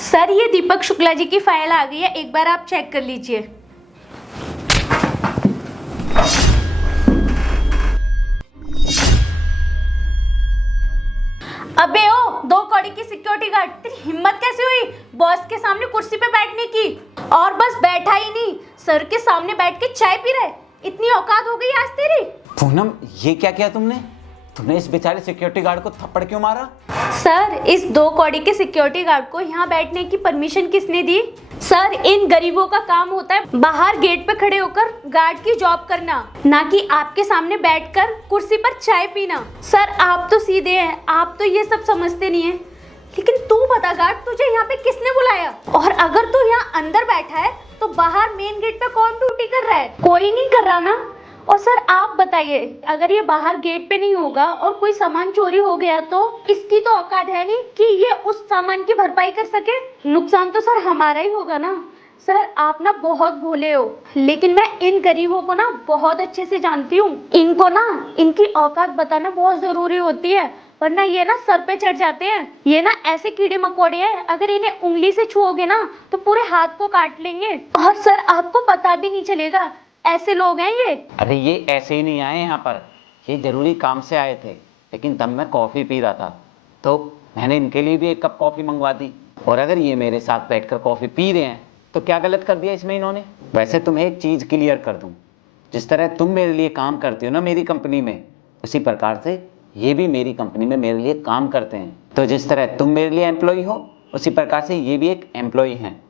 Sir ये दीपक शुक्ला जी की file आ गई है, एक बार आप चेक कर लीजिए। अबे ओ, 2 कौड़ी की सिक्योरिटी गार्ड, तेरी हिम्मत कैसे हुई बॉस के सामने कुर्सी पे बैठने की? और बस बैठा ही नहीं, सर के सामने बैठ के चाय पी रहे। इतनी औकात हो गई आज तेरी? पूनम, ये क्या किया तुमने इस बेचारे सिक्योरिटी गार्ड को थप्पड़ क्यों मारा? सर इस 2 कौड़ी के सिक्योरिटी गार्ड को यहाँ बैठने की परमिशन किसने दी? सर इन गरीबों का काम होता है बाहर गेट पे खड़े होकर गार्ड की जॉब करना, ना कि आपके सामने बैठकर कुर्सी पर चाय पीना। सर आप तो सीधे हैं, आप तो ये सब समझते नहीं है। लेकिन तू बता गार्ड, तुझे यहाँ पे किसने बुलाया? और अगर तू यहाँ अंदर बैठा है तो बाहर मेन गेट पे कौन ड्यूटी कर रहा है? कोई नहीं कर रहा ना। और सर आप बताइए, अगर ये बाहर गेट पे नहीं होगा और कोई सामान चोरी हो गया तो इसकी तो औकात है नहीं कि ये उस सामान की भरपाई कर सके। नुकसान तो सर हमारा ही होगा ना। सर आप ना बहुत भोले हो, लेकिन मैं इन गरीबों को ना बहुत अच्छे से जानती हूँ। इनको ना इनकी औकात बताना बहुत जरूरी होती है, वरना ये ना सर पे चढ़ जाते हैं। ये ना ऐसे कीड़े मकोड़े हैं, अगर इन्हें उंगली से छुओगे ना तो पूरे हाथ को काट लेंगे। और सर आपको पता भी नहीं चलेगा, ऐसे लोग हैं ये। अरे ये ऐसे ही नहीं आए यहाँ पर, ये जरूरी काम से आए थे। लेकिन तब मैं कॉफ़ी पी रहा था तो मैंने इनके लिए भी 1 कप कॉफ़ी मंगवा दी। और अगर ये मेरे साथ बैठकर कॉफ़ी पी रहे हैं तो क्या गलत कर दिया इसमें इन्होंने? वैसे तुम्हें एक चीज़ क्लियर कर दूँ, जिस तरह तुम मेरे लिए काम करते हो ना मेरी कंपनी में, उसी प्रकार से ये भी मेरी कंपनी में मेरे लिए काम करते हैं। तो जिस तरह तुम मेरे लिए एम्प्लॉय हो, उसी प्रकार से ये भी एक एम्प्लॉय हैं।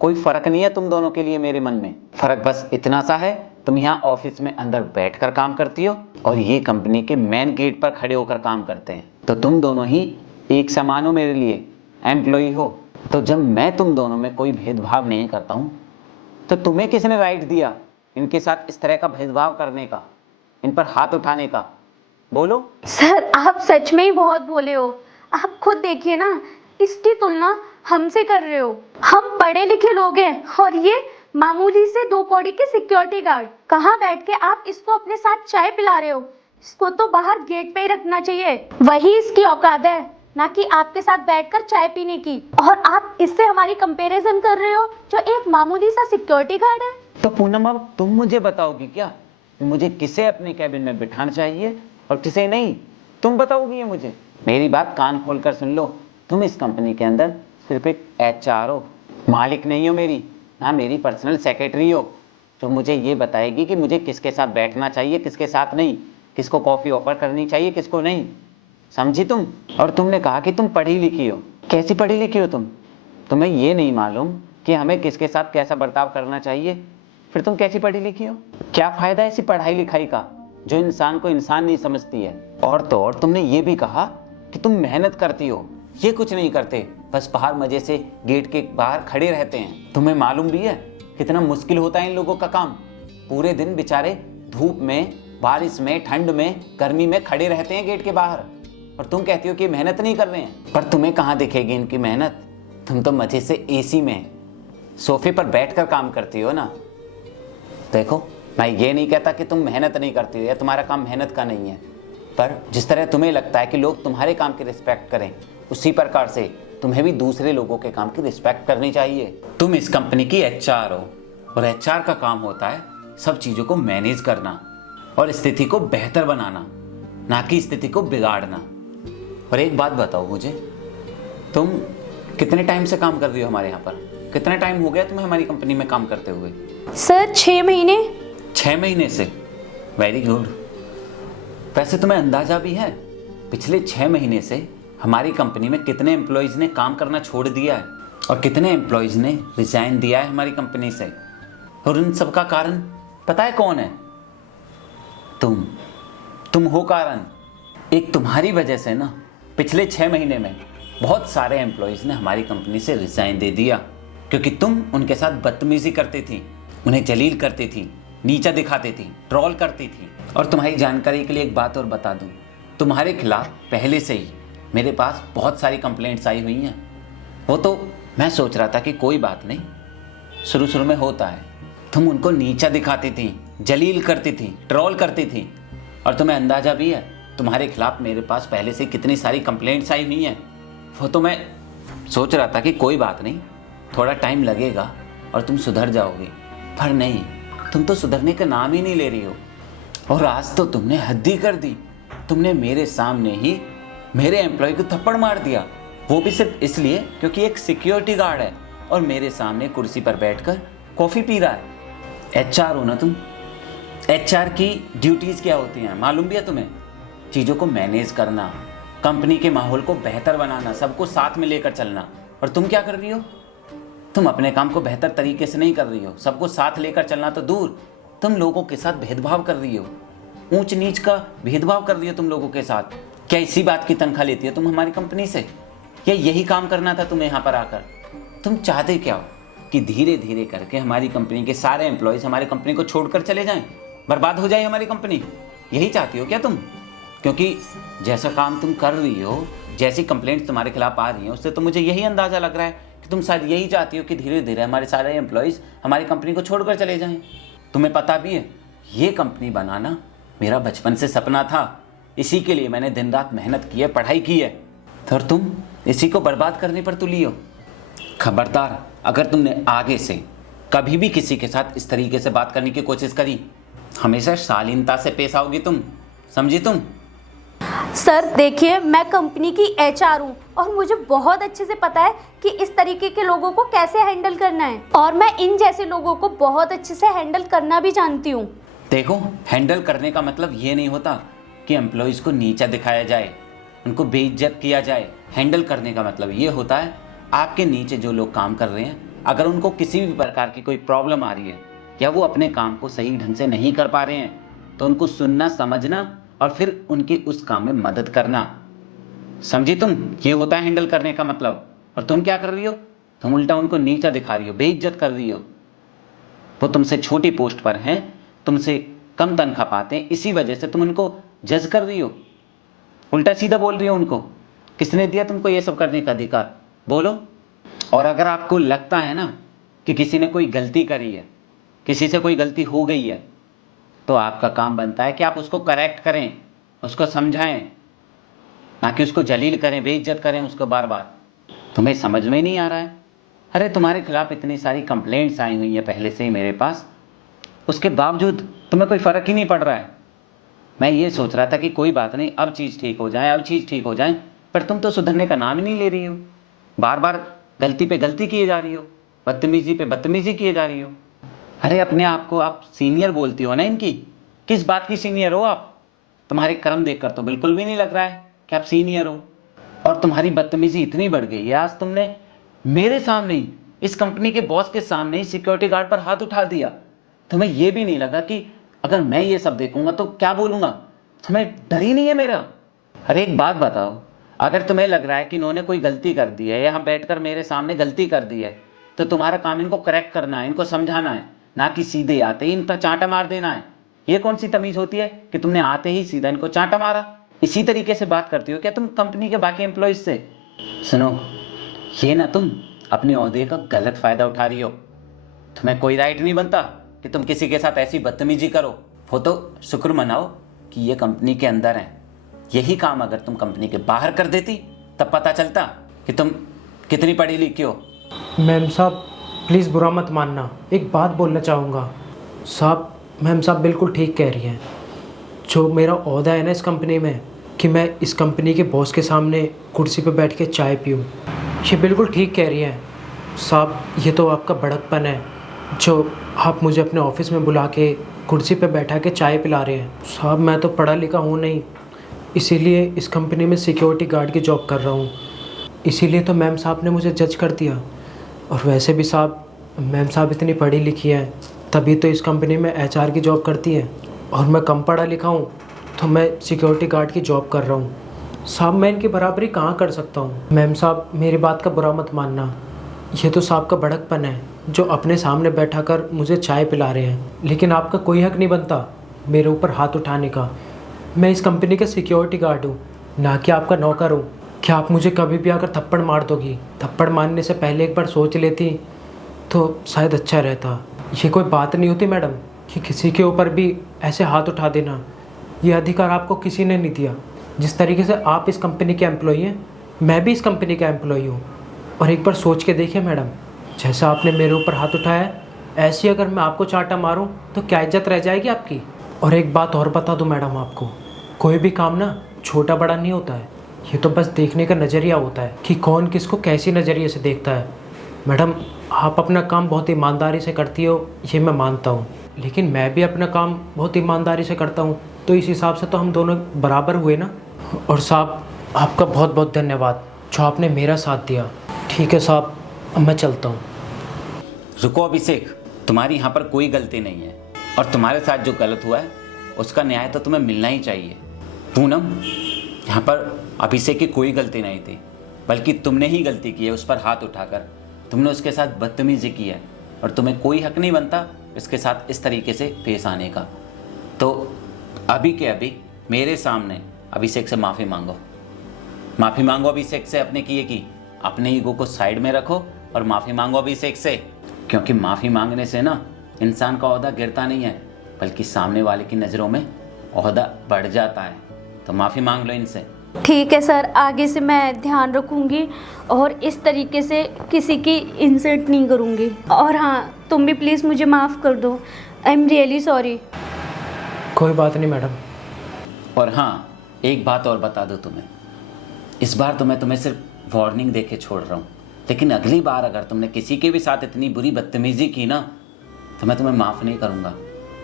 कोई फ़र्क नहीं है तुम दोनों के लिए मेरे मन में। फ़र्क बस इतना सा है, तुम यहाँ ऑफिस में अंदर बैठकर काम करती हो और ये कंपनी के मेन गेट पर खड़े होकर काम करते हैं। तो तुम दोनों ही एक समान हो मेरे लिए, एम्प्लॉय हो। तो जब मैं तुम दोनों में कोई भेदभाव नहीं करता हूँ तो तुम्हें किसने राइट दिया इनके साथ इस तरह का भेदभाव करने का, इन पर हाथ उठाने का? बोलो। सर आप सच में ही बहुत भोले हो। आप खुद देखिए ना, इसकी तुलना हमसे कर रहे हो। हम पढ़े लिखे लोग हैं और ये मामूली से 2 कौड़ी के सिक्योरिटी गार्ड। कहाँ बैठ के आप इसको अपने साथ चाय पिला रहे हो? इसको तो बाहर गेट पे ही रखना चाहिए, वही इसकी औकात है, ना कि आपके साथ बैठकर चाय पीने की। और आप इससे हमारी कंपैरिजन कर रहे हो जो एक मामूली सा सिक्योरिटी गार्ड है। तो पूनम अब तुम मुझे बताओगी क्या कि मुझे किसे अपने कैबिन में बिठाना चाहिए और किसे नहीं? तुम बताओगी ये मुझे? मेरी बात कान खोलकर सुन लो, तुम इस कंपनी के अंदर सिर्फ एक HR हो, मालिक नहीं हो मेरी, ना मेरी पर्सनल सेक्रेटरी हो जो मुझे ये बताएगी कि मुझे किसके साथ बैठना चाहिए किसके साथ नहीं, किसको कॉफ़ी ऑफर करनी चाहिए किसको नहीं। समझी तुम? और तुमने कहा कि तुम पढ़ी लिखी हो। कैसी पढ़ी लिखी हो तुम? तुम्हें ये नहीं मालूम कि हमें किसके साथ कैसा बर्ताव करना चाहिए? फिर तुम कैसी पढ़ी लिखी हो? क्या फ़ायदा ऐसी पढ़ाई लिखाई का जो इंसान को इंसान नहीं समझती है? और तो और तुमने ये भी कहा कि तुम मेहनत करती हो। ये कुछ नहीं करते, बस बाहर मजे से गेट के बाहर खड़े रहते हैं। तुम्हें मालूम भी है कितना मुश्किल होता है इन लोगों का काम? पूरे दिन बेचारे धूप में, बारिश में, ठंड में, गर्मी में खड़े रहते हैं गेट के बाहर, और तुम कहती हो कि मेहनत नहीं कर रहे हैं। पर तुम्हें कहाँ दिखेगी इनकी मेहनत? तुम तो मजे से AC में सोफे पर बैठकर काम करती हो ना। देखो, मैं ये नहीं कहता कि तुम मेहनत नहीं करती हो या तुम्हारा काम मेहनत का नहीं है, पर जिस तरह तुम्हें लगता है कि लोग तुम्हारे काम की रिस्पेक्ट करें, उसी प्रकार से तुम्हें भी दूसरे लोगों के काम की रिस्पेक्ट करनी चाहिए। तुम इस कंपनी की HR हो और HR का काम होता है सब चीज़ों को मैनेज करना और स्थिति को बेहतर बनाना, ना कि स्थिति को बिगाड़ना। और एक बात बताओ मुझे, तुम कितने टाइम से काम कर रही हो हमारे यहाँ पर? कितना टाइम हो गया तुम्हें हमारी कंपनी में काम करते हुए? सर 6 महीने। 6 महीने से? Very good. वैसे तुम्हें अंदाजा भी है पिछले 6 महीने से हमारी कंपनी में कितने एम्प्लॉयज़ ने काम करना छोड़ दिया है और कितने एम्प्लॉयज़ ने रिजाइन दिया है हमारी कंपनी से? और उन सब का कारण पता है कौन है? तुम हो कारण। एक तुम्हारी वजह से ना पिछले 6 महीने में बहुत सारे एम्प्लॉयज़ ने हमारी कंपनी से रिजाइन दे दिया, क्योंकि तुम उनके साथ बदतमीजी करती थी, उन्हें जलील करती थी, नीचा दिखाती थी, ट्रोल करती थी। और तुम्हारी जानकारी के लिए एक बात और बता दूं, तुम्हारे खिलाफ पहले से ही मेरे पास बहुत सारी कंप्लेंट्स आई हुई हैं। वो तो मैं सोच रहा था कि कोई बात नहीं, शुरू शुरू में होता है। तुम उनको नीचा दिखाती थी, जलील करती थी, ट्रोल करती थी, और तुम्हें अंदाज़ा भी है तुम्हारे खिलाफ मेरे पास पहले से कितनी सारी कंप्लेंट्स आई हुई हैं। वो तो मैं सोच रहा था कि कोई बात नहीं, थोड़ा टाइम लगेगा और तुम सुधर जाओगी, पर नहीं, तुम तो सुधरने का नाम ही नहीं ले रही हो। और आज तो तुमने हद ही कर दी। तुमने मेरे सामने ही मेरे एम्प्लॉय को थप्पड़ मार दिया, वो भी सिर्फ इसलिए क्योंकि एक सिक्योरिटी गार्ड है और मेरे सामने कुर्सी पर बैठकर कॉफ़ी पी रहा है। एचआर हो ना तुम? एचआर की ड्यूटीज़ क्या होती हैं मालूम भी है तुम्हें? चीज़ों को मैनेज करना, कंपनी के माहौल को बेहतर बनाना, सबको साथ में लेकर चलना। और तुम क्या कर रही हो? तुम अपने काम को बेहतर तरीके से नहीं कर रही हो। सबको साथ लेकर चलना तो दूर, तुम लोगों के साथ भेदभाव कर रही हो, ऊंच नीच का भेदभाव कर रही हो तुम लोगों के साथ। क्या इसी बात की तनख्वाह लेती हो तुम हमारी कंपनी से? या यही काम करना था तुम्हें यहाँ पर आकर? तुम चाहते क्या हो कि धीरे धीरे करके हमारी कंपनी के सारे एम्प्लॉयज़ हमारी कंपनी को छोड़कर चले जाएं, बर्बाद हो जाए हमारी कंपनी? यही चाहती हो क्या तुम? क्योंकि जैसा काम तुम कर रही हो, जैसी कंप्लेंट्स तुम्हारे खिलाफ आ रही हैं, उससे तो मुझे यही अंदाज़ा लग रहा है कि तुम शायद यही चाहती हो कि धीरे धीरे हमारे सारे एम्प्लॉयज़ हमारी कंपनी को छोड़कर चले जाएं। तुम्हें पता भी है ये कंपनी बनाना मेरा बचपन से सपना था, इसी के लिए मैंने दिन रात मेहनत की है, पढ़ाई की है, तो तुम इसी को बर्बाद करने पर तुली हो। खबरदार, अगर तुमने आगे से कभी भी किसी के साथ इस तरीके से बात करने की कोशिश करी, हमेशा शालीनता से पेश आओगी तुम, समझी तुम? सर देखिए, मैं कंपनी की एचआर हूँ और मुझे बहुत अच्छे से पता है कि इस तरीके के लोगों को कैसे हैंडल करना है, और मैं इन जैसे लोगों को बहुत अच्छे से हैंडल करना भी जानती हूँ। देखो, हैंडल करने का मतलब ये नहीं होता कि एम्प्लॉयज़ को नीचा दिखाया जाए, उनको बेइज्जत किया जाए। हैंडल करने का मतलब ये होता है आपके नीचे जो लोग काम कर रहे हैं, अगर उनको किसी भी प्रकार की कोई प्रॉब्लम आ रही है या वो अपने काम को सही ढंग से नहीं कर पा रहे हैं, तो उनको सुनना, समझना और फिर उनकी उस काम में मदद करना। समझी तुम? ये होता है हैंडल करने का मतलब। और तुम क्या कर रही हो? तुम उल्टा उनको नीचा दिखा रही हो, बेइज्जत कर रही हो। वो तुमसे छोटी पोस्ट पर हैं, तुमसे कम तनख्वाह पाते हैं, इसी वजह से तुम उनको जज कर रही हो, उल्टा सीधा बोल रही हो उनको। किसने दिया तुमको ये सब करने का अधिकार? बोलो। और अगर आपको लगता है ना कि किसी ने कोई गलती करी है, किसी से कोई गलती हो गई है, तो आपका काम बनता है कि आप उसको करेक्ट करें, उसको समझाएं, ना कि उसको जलील करें, बेइज्जत करें उसको बार बार। तुम्हें समझ में नहीं आ रहा है? अरे तुम्हारे खिलाफ इतनी सारी कंप्लेंट्स आई हुई हैं पहले से ही मेरे पास, उसके बावजूद तुम्हें कोई फ़र्क ही नहीं पड़ रहा है। मैं ये सोच रहा था कि कोई बात नहीं, अब चीज़ ठीक हो जाए, अब चीज़ ठीक हो जाए, पर तुम तो सुधरने का नाम ही नहीं ले रही हो। बार बार गलती पे गलती किए जा रही हो, बदतमीज़ी पे बदतमीज़ी किए जा रही हो। अरे अपने आप को आप सीनियर बोलती हो ना इनकी, किस बात की सीनियर हो आप? तुम्हारे कर्म देखकर तो बिल्कुल भी नहीं लग रहा है कि आप सीनियर हो। और तुम्हारी बदतमीज़ी इतनी बढ़ गई है, आज तुमने मेरे सामने ही, इस कंपनी के बॉस के सामने ही सिक्योरिटी गार्ड पर हाथ उठा दिया। तुम्हें ये भी नहीं लगा कि अगर मैं ये सब देखूंगा तो क्या बोलूँगा? तुम्हें डर ही नहीं है मेरा? अरे एक बात बताओ, अगर तुम्हें लग रहा है कि इन्होंने कोई गलती कर दी है, यहाँ बैठकर मेरे सामने गलती कर दी है, तो तुम्हारा काम इनको करेक्ट करना है, इनको समझाना है, ना कि सीधे आते ही इन पर चांटा मार देना है। ये कौन सी तमीज़ होती है कि तुमने आते ही सीधा इनको चांटा मारा? इसी तरीके से बात करती हो क्या तुम कंपनी के बाकी एम्प्लॉयज़ से? सुनो, ये ना तुम अपने ओहदे का गलत फ़ायदा उठा रही हो। तुम्हें कोई राइट नहीं बनता कि तुम किसी के साथ ऐसी बदतमीजी करो। वो तो शुक्र मनाओ कि ये कंपनी के अंदर है। यही काम अगर तुम कंपनी के बाहर कर देती, तब पता चलता कि तुम कितनी पढ़ी लिखी हो। मैम साहब प्लीज़ बुरा मत मानना, एक बात बोलना चाहूँगा। साहब, मैम साहब बिल्कुल ठीक कह रही हैं। जो मेरा ओहदा है ना इस कंपनी में, कि मैं इस कंपनी के बॉस के सामने कुर्सी पर बैठ के चाय पीऊँ, ये बिल्कुल ठीक कह रही हैं। साहब ये तो आपका बड़कपन है, जो आप मुझे अपने ऑफिस में बुला के कुर्सी पे बैठा के चाय पिला रहे हैं। साहब मैं तो पढ़ा लिखा हूँ नहीं, इसीलिए इस कंपनी में सिक्योरिटी गार्ड की जॉब कर रहा हूँ, इसीलिए तो मैम साहब ने मुझे जज कर दिया। और वैसे भी साहब, मैम साहब इतनी पढ़ी लिखी हैं, तभी तो इस कंपनी में एचआर की जॉब करती हैं, और मैं कम पढ़ा लिखा हूँ तो मैं सिक्योरिटी गार्ड की जॉब कर रहा हूँ। साहब मैं इनकी बराबरी कहाँ कर सकता हूँ? मैम साहब मेरी बात का बुरा मत मानना, ये तो साहब का बड़कपन है जो अपने सामने बैठा कर मुझे चाय पिला रहे हैं, लेकिन आपका कोई हक नहीं बनता मेरे ऊपर हाथ उठाने का। मैं इस कंपनी का सिक्योरिटी गार्ड हूँ, ना कि आपका नौकर हूँ। क्या आप मुझे कभी भी आकर थप्पड़ मार दोगी? थप्पड़ मारने से पहले एक बार सोच लेती तो शायद अच्छा रहता। ये कोई बात नहीं होती मैडम कि किसी के ऊपर भी ऐसे हाथ उठा देना, ये अधिकार आपको किसी ने नहीं दिया। जिस तरीके से आप इस कंपनी के एम्प्लॉई हैं, मैं भी इस कंपनी का एम्प्लॉई हूँ, और एक बार सोच के देखिए मैडम, जैसा आपने मेरे ऊपर हाथ उठाया है, ऐसी अगर मैं आपको चांटा मारूं तो क्या इज्जत रह जाएगी आपकी। और एक बात और बता दूं मैडम आपको, कोई भी काम ना छोटा बड़ा नहीं होता है, ये तो बस देखने का नज़रिया होता है कि कौन किसको कैसी नज़रिए से देखता है। मैडम, आप अपना काम बहुत ईमानदारी से करती हो, ये मैं मानता हूँ, लेकिन मैं भी अपना काम बहुत ईमानदारी से करता हूँ, तो इस हिसाब से तो हम दोनों बराबर हुए ना। और साहब, आपका बहुत बहुत धन्यवाद जो आपने मेरा साथ दिया। ठीक है साहब, अब मैं चलता हूँ। रुको अभिषेक, तुम्हारी यहाँ पर कोई गलती नहीं है, और तुम्हारे साथ जो गलत हुआ है उसका न्याय तो तुम्हें मिलना ही चाहिए। पूनम, यहाँ पर अभिषेक की कोई गलती नहीं थी, बल्कि तुमने ही गलती की है। उस पर हाथ उठाकर तुमने उसके साथ बदतमीजी की है, और तुम्हें कोई हक नहीं बनता इसके साथ इस तरीके से पेश आने का। तो अभी के अभी मेरे सामने अभिषेक से माफ़ी मांगो। माफ़ी मांगो अभिषेक से अपने किए की। अपने ईगो को साइड में रखो और माफ़ी मांगो अभिषेक से, क्योंकि माफ़ी मांगने से ना इंसान का ओहदा गिरता नहीं है, बल्कि सामने वाले की नज़रों में ओहदा बढ़ जाता है। तो माफ़ी मांग लो इनसे। ठीक है सर, आगे से मैं ध्यान रखूंगी और इस तरीके से किसी की इंसल्ट नहीं करूंगी। और हाँ, तुम भी प्लीज़ मुझे माफ़ कर दो। I am really sorry. कोई बात नहीं मैडम। और हाँ, एक बात और बता दूँ तुम्हें, इस बार तो मैं तुम्हें सिर्फ वार्निंग दे के छोड़ रहा हूँ, लेकिन अगली बार अगर तुमने किसी के भी साथ इतनी बुरी बदतमीजी की ना, तो मैं तुम्हें माफ़ नहीं करूँगा,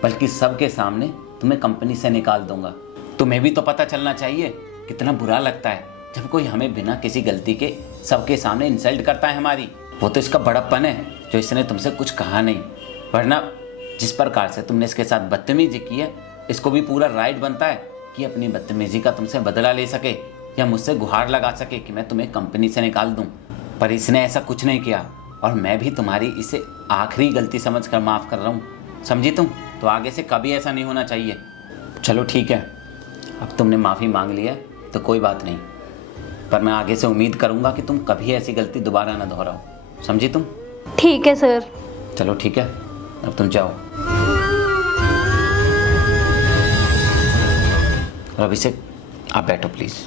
बल्कि सबके सामने तुम्हें कंपनी से निकाल दूंगा। तुम्हें भी तो पता चलना चाहिए कितना बुरा लगता है जब कोई हमें बिना किसी गलती के सबके सामने इंसल्ट करता है हमारी। वो तो इसका बड़प्पन है जो इसने तुमसे कुछ कहा नहीं, वरना जिस प्रकार से तुमने इसके साथ बदतमीजी की है, इसको भी पूरा राइट बनता है कि अपनी बदतमीजी का तुमसे बदला ले सके या मुझसे गुहार लगा सके कि मैं तुम्हें कंपनी से निकाल दूं। पर इसने ऐसा कुछ नहीं किया, और मैं भी तुम्हारी इसे आखिरी गलती समझकर माफ़ कर रहा हूँ, समझी तुम? तो आगे से कभी ऐसा नहीं होना चाहिए। चलो ठीक है, अब तुमने माफ़ी मांग लिया तो कोई बात नहीं, पर मैं आगे से उम्मीद करूँगा कि तुम कभी ऐसी गलती दोबारा ना दोहराओ, समझी तुम? ठीक है सर। चलो ठीक है, अब तुम जाओ। और अभिषेक, आप बैठो प्लीज़।